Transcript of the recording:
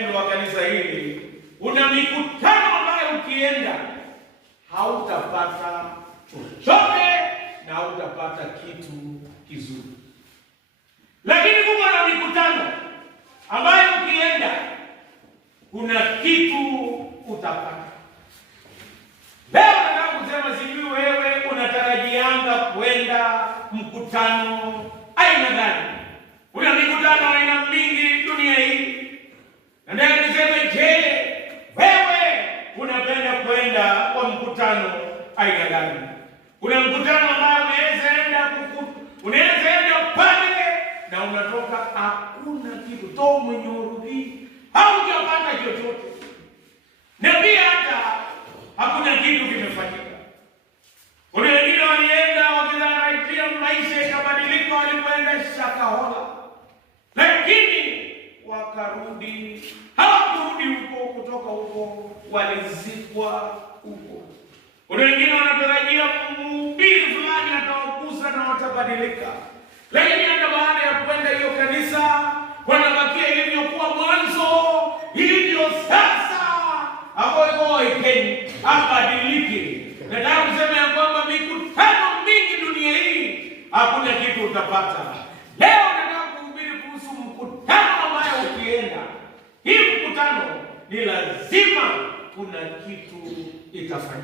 wapendwa wa kanisa hili, una mikutano ambayo ukienda hautapata chochote na hautapata kitu kizuri. Lakini kuna mikutano ambayo ukienda kuna kitu utapata. Leo nataka kusema, sijui wewe unatarajianga kwenda mkutano aina gani? Kuna mikutano aina mingi dunia hii. Nataka niseme, je, wewe unapenda kwenda kwa mkutano aina gani? Kuna mkutano ambao unaweza enda pale na unatoka hakuna kitu, to mwenye urudi haujapata chochote, na pia hata hakuna kitu kimefanyika. Kuna wengine walienda wakidhania maisha ikabadilika walipoenda Shakahola, lakini wakarudi, hawakurudi huko, kutoka huko walizikwa huko. Kuna wengine wanatarajia mhubiri fulani atawagusa na watabadilika, lakini hata baada ya kwenda hiyo kanisa wanabakia ilivyokuwa mwanzo, hivyo sasa hapo ikeni abadilike. Nataka kusema ya kwamba mikutano mingi dunia hii hakuna kitu utapata. Leo nataka kuhubiri kuhusu mkutano ambayo ukienda, hii mkutano ni lazima kuna kitu itafanyika.